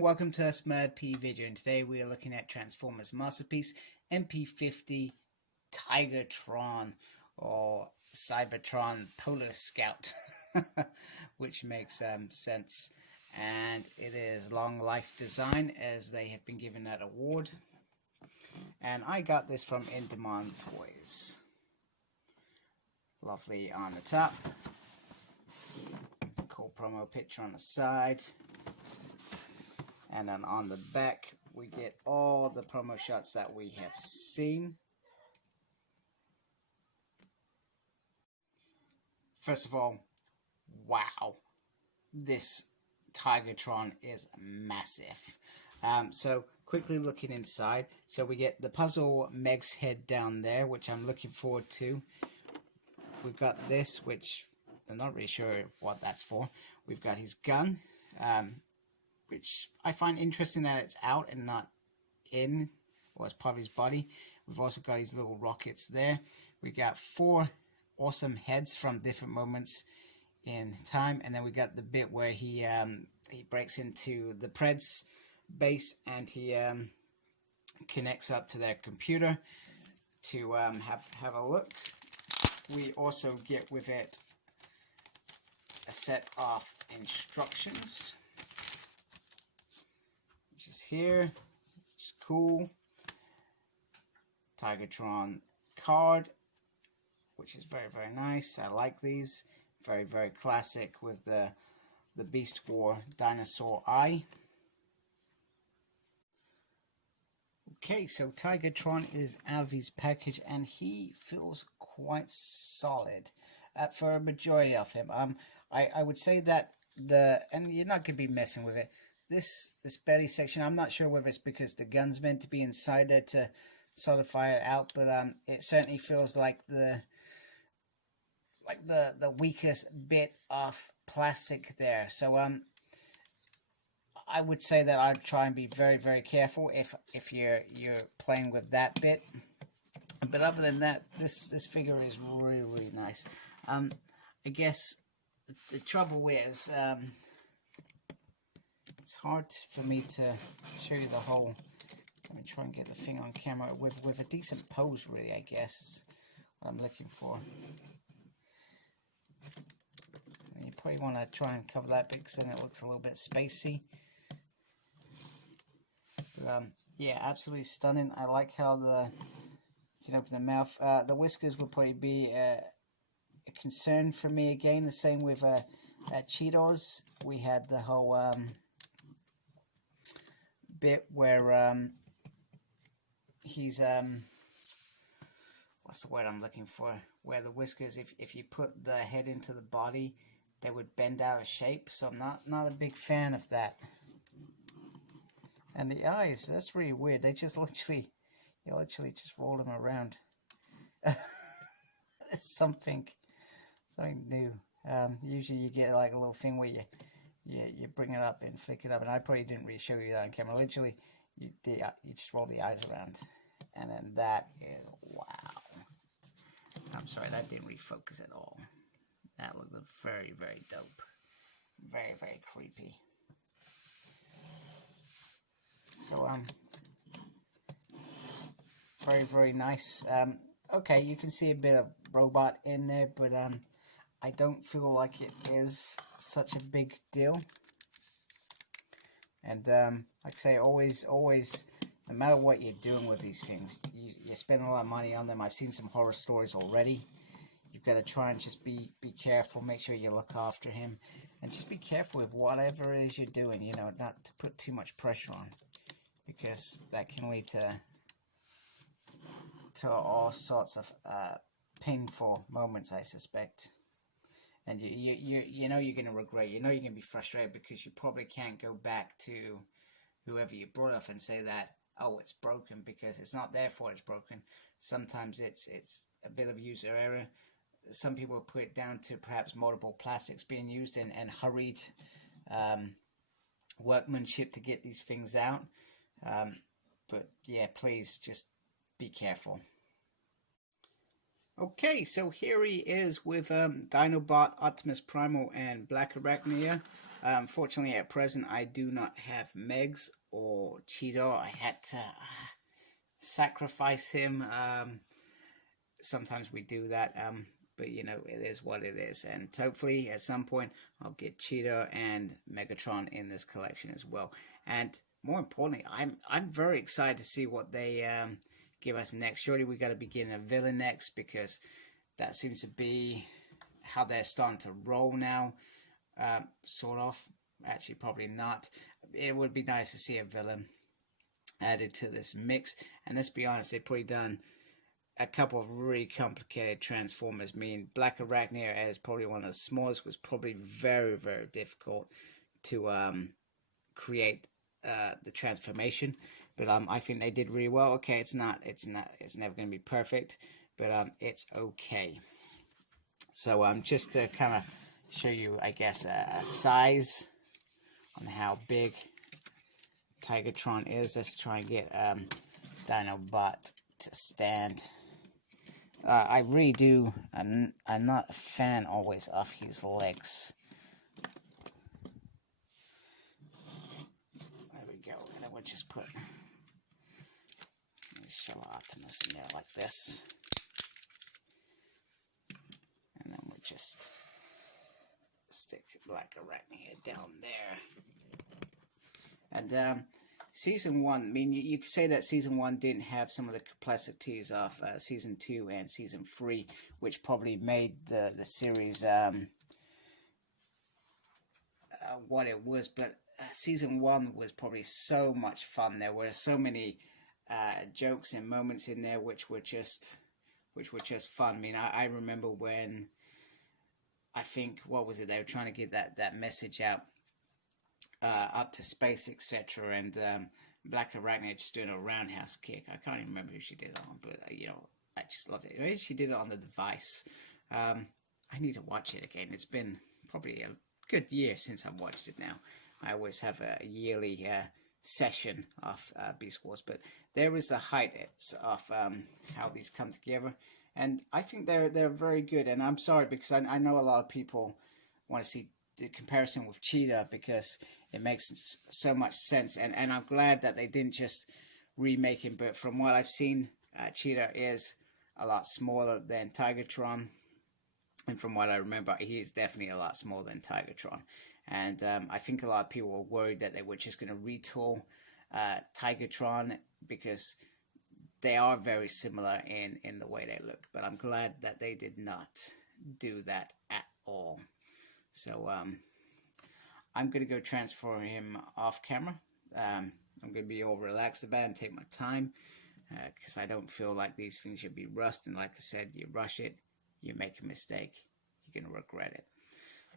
and welcome to a MP video, and today we are looking at Transformers Masterpiece MP50 Tigertron, or Cybertron Polar Scout, which makes sense. And it is long life design, as they have been given that award. And I got this from In Demand Toys. Lovely on the top, cool promo picture on the side. And then on the back, we get all the promo shots that we have seen. First of all, wow, this Tigertron is massive. So quickly looking inside, so we get the puzzle Meg's head down there, which I'm looking forward to. We've got this, which I'm not really sure what that's for. We've got his gun, which I find interesting that it's out and not in, or as part of his body. We've also got his little rockets there. We got 4 awesome heads from different moments in time, and then we got the bit where he breaks into the Pred's base and he connects up to their computer to have a look. We also get with it a set of instructions, which is here, which is cool. Tigertron card, which is very, very nice. I like these. Very, very classic with the Beast War dinosaur eye. Okay, so Tigertron is out of his package and he feels quite solid for a majority of him. I would say that and you're not going to be messing with it. This belly section, I'm not sure whether it's because the gun's meant to be inside there to solidify it out, but it certainly feels like the weakest bit of plastic there. So I would say that I'd try and be very, very careful if you're playing with that bit. But other than that, this figure is really, really nice. I guess the trouble is it's hard for me to show you the whole. Let me try and get the thing on camera with a decent pose, really, I guess, what I'm looking for. And you probably want to try and cover that bit because then it looks a little bit spacey. But, yeah, absolutely stunning. I like how you can open the mouth. The whiskers would probably be a concern for me again. The same with Cheetos. We had the whole bit where he's what's the word I'm looking for? Where the whiskers, if you put the head into the body, they would bend out of shape. So I'm not a big fan of that. And the eyes, that's really weird. They just literally, you literally just roll them around. It's something new. Usually you get like a little thing where you bring it up and flick it up, and I probably didn't really show you that on camera. Literally, you just roll the eyes around, and then that is wow. I'm sorry, that didn't really focus at all. That looked very, very dope. Very, very creepy. So very, very nice. Okay, you can see a bit of robot in there, but I don't feel like it is such a big deal. And like I say, always, no matter what you're doing with these things, you spend a lot of money on them. I've seen some horror stories already. You've got to try and just be careful, make sure you look after him, and just be careful with whatever it is you're doing, you know, not to put too much pressure on, because that can lead to all sorts of painful moments, I suspect. And you know you're going to regret, you know you're going to be frustrated, because you probably can't go back to whoever you brought up and say that, oh, it's broken, because it's not their fault it's broken. Sometimes it's a bit of user error. Some people put it down to perhaps multiple plastics being used and hurried workmanship to get these things out. But yeah, please just be careful. Okay, so here he is with Dinobot, Optimus Primal, and Black Arachnia. Unfortunately, at present, I do not have Megs or Cheetor. I had to sacrifice him. Sometimes we do that, but you know, it is what it is. And hopefully, at some point, I'll get Cheetor and Megatron in this collection as well. And more importantly, I'm very excited to see what they give us next. Surely we got to begin a villain next, because that seems to be how they're starting to roll now. Sort of. Actually, probably not. It would be nice to see a villain added to this mix. And let's be honest, they've probably done a couple of really complicated Transformers. I mean, Black Arachnia, as probably one of the smallest, was probably very, very difficult to create the transformation. But I think they did really well. Okay, it's never going to be perfect, but it's okay. So just to kind of show you, I guess, a size on how big Tigertron is. Let's try and get Dinobot to stand. I really do. I'm not a fan always of his legs. There we go. And then we'll just put show Optimus in there like this, and then we'll just stick Black Arachnia down there. And Season 1, I mean, you could say that Season 1 didn't have some of the complexities of Season 2 and Season 3, which probably made the series what it was. But Season 1 was probably so much fun. There were so many jokes and moments in there which were just fun. I mean, I remember when, I think, what was it, they were trying to get that message out up to space, etc. And Black Arachnia just doing a roundhouse kick. I can't even remember who she did it on, but you know, I just loved it. Maybe she did it on the device. I need to watch it again. It's been probably a good year since I've watched it now. I always have a yearly session of Beast Wars, but there is the highlights of how these come together, and I think they're very good. And I'm sorry, because I know a lot of people want to see the comparison with Cheetah, because it makes so much sense, and I'm glad that they didn't just remake him. But from what I've seen, Cheetah is a lot smaller than Tigertron, and from what I remember, he is definitely a lot smaller than Tigertron. And I think a lot of people were worried that they were just going to retool Tigertron, because they are very similar in the way they look. But I'm glad that they did not do that at all. So I'm going to go transform him off camera. I'm going to be all relaxed about it and take my time, because I don't feel like these things should be rushed. And like I said, you rush it, you make a mistake, you're going to regret it.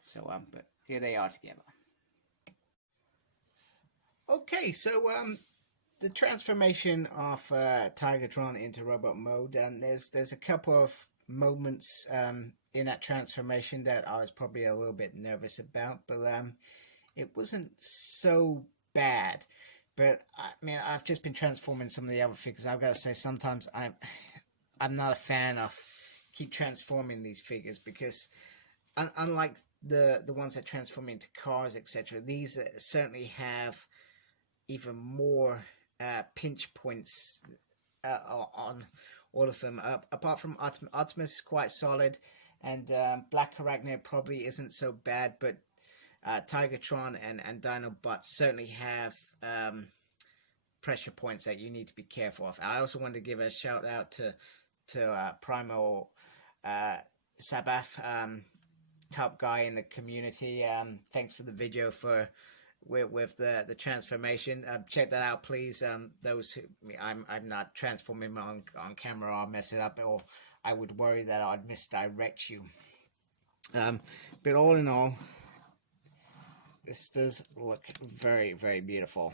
So but here they are together. Okay, so the transformation of Tigertron into robot mode, and there's a couple of moments in that transformation that I was probably a little bit nervous about, but it wasn't so bad. But I mean, I've just been transforming some of the other figures. I've got to say, sometimes I'm not a fan of keep transforming these figures, because unlike the ones that transform into cars, etc., these certainly have even more pinch points on all of them. Apart from Optimus is quite solid, and Black Arachnia probably isn't so bad, but Tigertron and Dinobot certainly have pressure points that you need to be careful of. I also wanted to give a shout out to Primo Sabath, top guy in the community. Thanks for the video with the transformation. Check that out, please. Those who, I'm not transforming on camera, I'll mess it up, or I would worry that I'd misdirect you. But all in all, this does look very, very beautiful.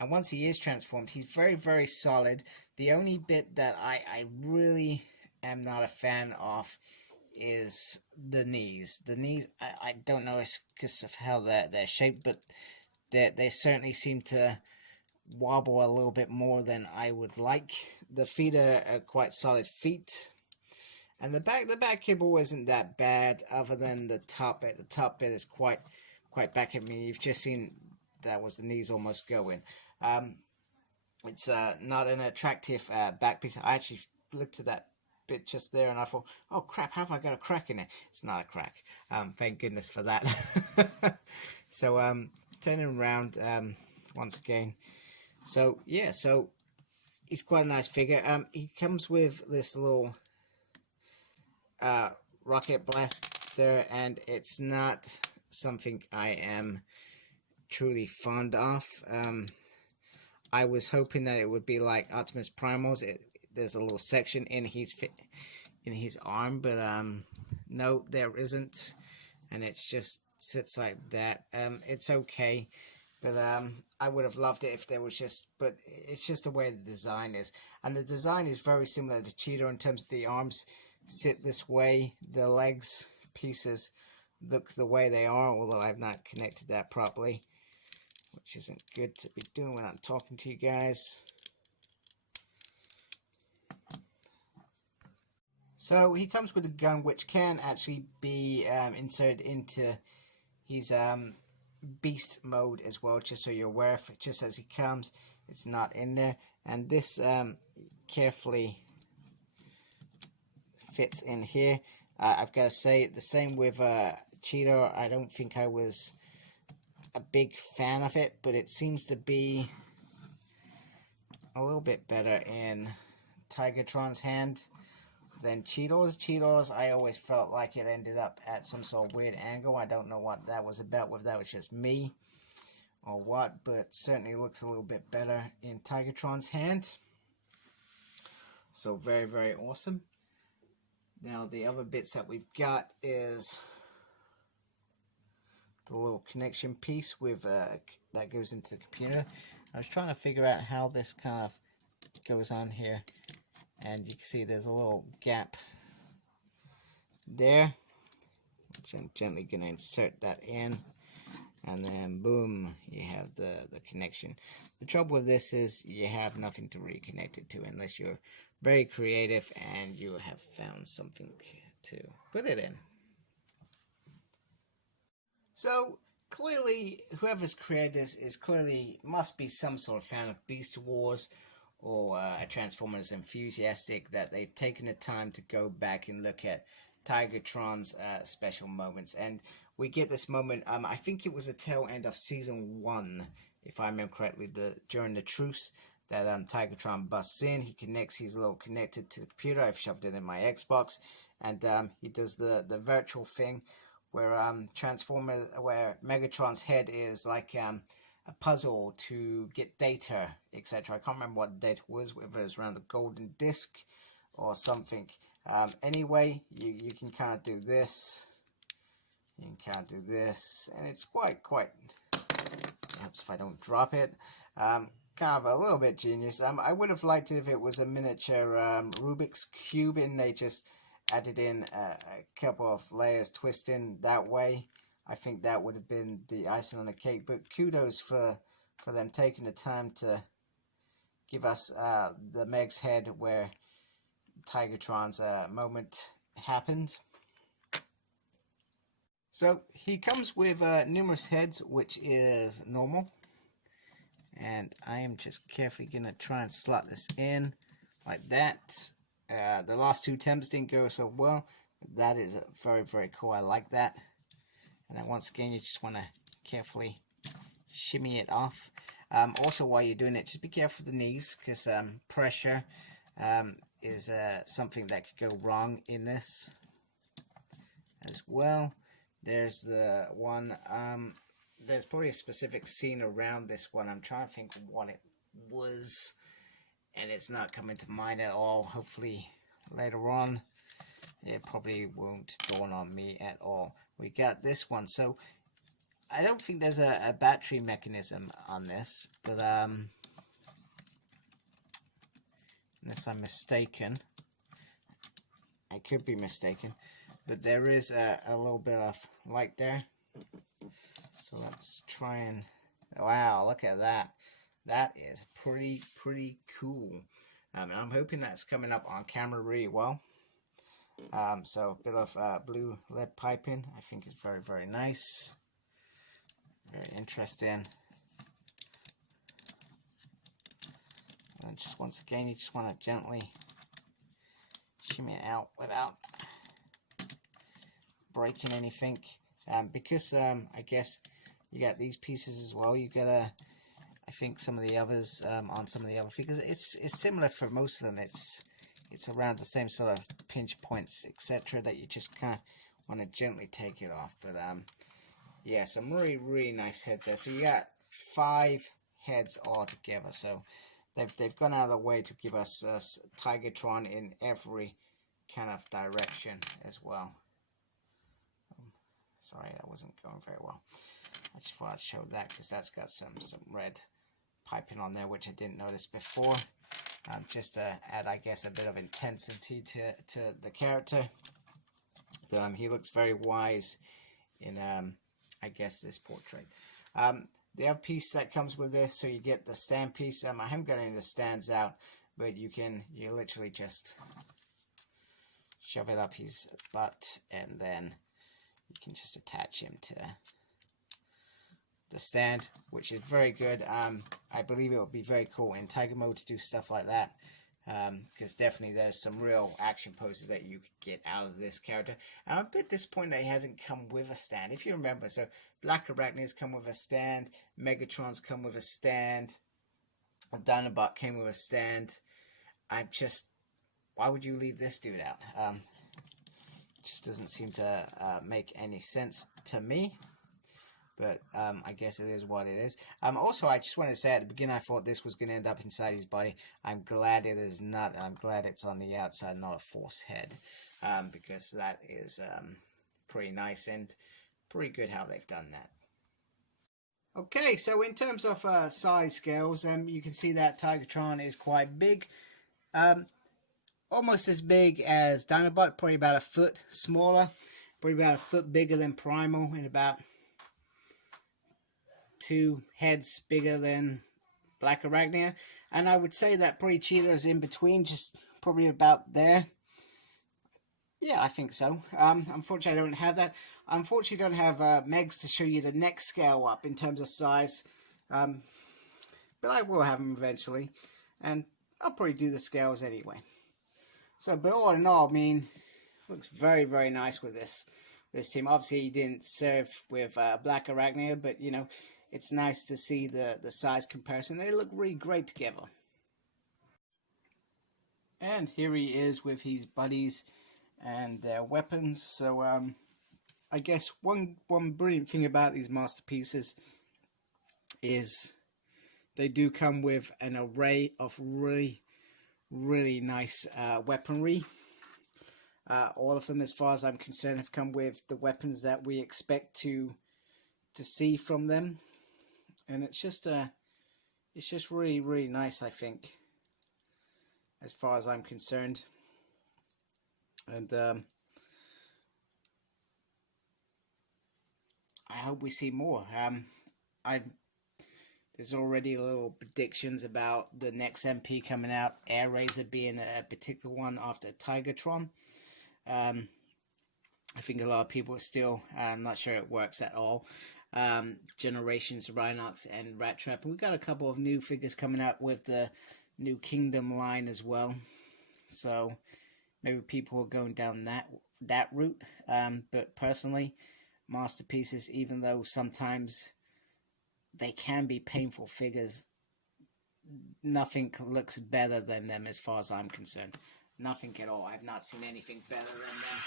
And once he is transformed, he's very, very solid. The only bit that I really am not a fan of is the knees. The knees, I don't know, it's because of how they're shaped, but they certainly seem to wobble a little bit more than I would like. The feet are quite solid feet, and the back kibble isn't that bad, other than the top bit. The top bit is quite quite back at me. You've just seen that was the knees almost going. It's not an attractive back piece. I actually looked at that bit just there and I thought, oh crap, have I got a crack in it? It's not a crack. Thank goodness for that. So turning around once again. So yeah, so he's quite a nice figure. He comes with this little rocket blaster, and it's not something I am truly fond of. I was hoping that it would be like Optimus Primal's. There's a little section in his arm, but no, there isn't, and it's just sits like that. It's okay, but I would have loved it if there was just. But it's just the way the design is, and the design is very similar to Cheetah in terms of the arms sit this way, the legs pieces look the way they are, although I've not connected that properly, which isn't good to be doing when I'm talking to you guys. So he comes with a gun which can actually be inserted into his beast mode as well, just so you're aware of it. Just as he comes, it's not in there, and this carefully fits in here. I've got to say, the same with Cheetah. I don't think I was a big fan of it, but it seems to be a little bit better in Tigertron's hand than Cheetah's. Cheetah's, I always felt like it ended up at some sort of weird angle. I don't know what that was about, whether that was just me or what, but certainly looks a little bit better in Tigertron's hand. So very, very awesome. Now the other bits that we've got is the little connection piece with that goes into the computer. I was trying to figure out how this kind of goes on here, and you can see there's a little gap there, which I'm gently going to insert that in, and then boom, you have the connection. The trouble with this is you have nothing to reconnect it to unless you're very creative and you have found something to put it in. So clearly whoever's created this is clearly must be some sort of fan of Beast Wars or a Transformers enthusiastic, that they've taken the time to go back and look at Tigertron's special moments. And we get this moment, I think it was the tail end of season 1, if I remember correctly, during the truce, that Tigertron busts in. He connects his little connector to the computer. I've shoved it in my Xbox, and he does the virtual thing where where Megatron's head is like a puzzle to get data, etc. I can't remember what the data was, whether it was around the golden disc or something. Anyway, you can kind of do this. You can kind of do this, and it's quite. Perhaps if I don't drop it. Kind of a little bit genius. I would have liked it if it was a miniature Rubik's Cube and they just added in a couple of layers twisting that way. I think that would have been the icing on the cake, but kudos for them taking the time to give us the Meg's head where Tigertron's moment happened. So he comes with numerous heads, which is normal. And I am just carefully going to try and slot this in like that. The last 2 attempts didn't go so well. But that is very, very cool. I like that. And then once again, you just want to carefully shimmy it off. Also, while you're doing it, just be careful of the knees, because pressure is something that could go wrong in this as well. There's the one... there's probably a specific scene around this one. I'm trying to think what it was, and it's not coming to mind at all. Hopefully later on it probably won't dawn on me at all. We got this one. So I don't think there's a battery mechanism on this, but unless I'm mistaken, I could be mistaken, but there is a little bit of light there. So let's try and, wow, look at that. That is pretty cool. And I'm hoping that's coming up on camera really well. So a bit of blue lead piping, I think is very, very nice. Very interesting. And just once again, you just want to gently shimmy it out without breaking anything. Because I guess you got these pieces as well. You got I think some of the others on some of the other figures. It's similar for most of them. It's around the same sort of pinch points, etc. That you just kind of want to gently take it off. But yeah, some really nice heads there. So you got 5 heads all together. So they've gone out of the way to give us Tigertron in every kind of direction as well. Sorry, that wasn't going very well. I just thought I'd show that because that's got some red piping on there, which I didn't notice before. Just to add, I guess, a bit of intensity to the character. But he looks very wise in, I guess, this portrait. The other piece that comes with this, so you get the stand piece. I haven't got any of the stands out, but you literally just shove it up his butt, and then you can just attach him to the stand, which is very good. I believe it would be very cool in Tiger mode to do stuff like that, because definitely there's some real action poses that you could get out of this character. And I'm a bit disappointed that he hasn't come with a stand. If you remember, so Black Arachnids come with a stand, Megatrons come with a stand, Dinobot came with a stand. Why would you leave this dude out? Just doesn't seem to make any sense to me. But I guess it is what it is. Also, I just wanted to say at the beginning, I thought this was going to end up inside his body. I'm glad it is not. I'm glad it's on the outside, not a force head. Because that is pretty nice and pretty good how they've done that. Okay, so in terms of size scales, you can see that Tigertron is quite big. Almost as big as Dinobot, probably about a foot smaller. Probably about a foot bigger than Primal, and about 2 heads bigger than Black Arachnia. And I would say that probably Cheetah is in between, just probably about there. Yeah, I think so. Unfortunately, I don't have that. Unfortunately, I don't have Megs to show you the next scale up in terms of size. But I will have them eventually. And I'll probably do the scales anyway. So, but all in all, I mean, looks very nice with this team. Obviously, he didn't serve with Black Arachnia, but, you know, it's nice to see the size comparison. They look really great together. And here he is with his buddies and their weapons. So I guess one brilliant thing about these masterpieces is they do come with an array of really nice weaponry. All of them, as far as I'm concerned, have come with the weapons that we expect to see from them. And it's just really nice, I think, as far as I'm concerned. And I hope we see more. There's already little predictions about the next MP coming out, Air Razor being a particular one after Tigertron. I think a lot of people are still not sure it works at all. Generations, Rhinox, and Rat Trap. And we've got a couple of new figures coming out with the new Kingdom line as well. So maybe people are going down that route. But personally, masterpieces, even though sometimes they can be painful figures, nothing looks better than them as far as I'm concerned. Nothing at all. I've not seen anything better than them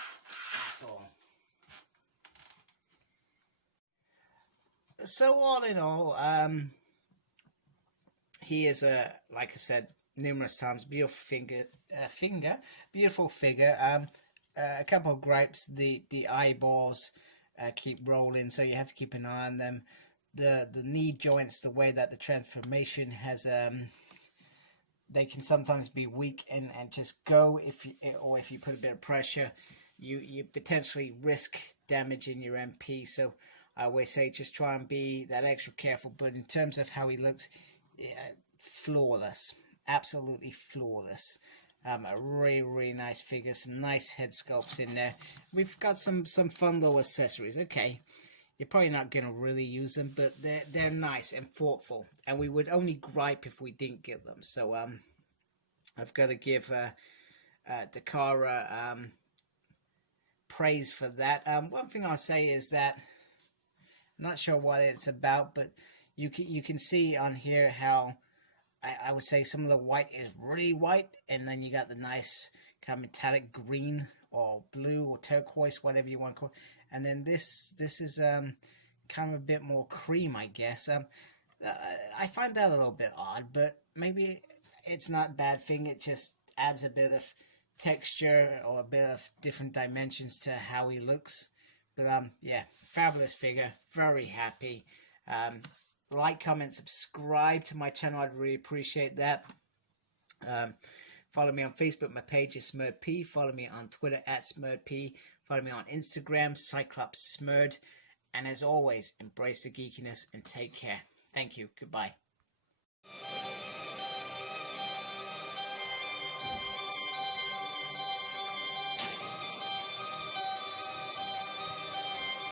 at all. So all in all, he is like I said numerous times, beautiful figure. A couple of gripes: the eyeballs keep rolling, so you have to keep an eye on them. The knee joints, the way that the transformation has, they can sometimes be weak and just go if you put a bit of pressure, you potentially risk damaging your MP. So I always say just try and be that extra careful. But in terms of how he looks, flawless, absolutely flawless. A really nice figure, some nice head sculpts in there. We've got some fun little accessories. Okay, you're probably not going to really use them, but they're nice and thoughtful, and we would only gripe if we didn't get them. So I've got to give Dakara praise for that. One thing I'll say is that I'm not sure what it's about, but you can see on here how I would say some of the white is really white, and then you got the nice kind of metallic green or blue or turquoise, whatever you want to call it. And then this is kind of a bit more cream, I guess. I find that a little bit odd, but maybe it's not a bad thing. It just adds a bit of texture or a bit of different dimensions to how he looks. But yeah, fabulous figure. Very happy. Like, comment, subscribe to my channel. I'd really appreciate that. Follow me on Facebook. My page is SmurredP. Follow me on Twitter at SmurredP. Follow me on Instagram, Cyclops Smurred. And as always, embrace the geekiness and take care. Thank you. Goodbye.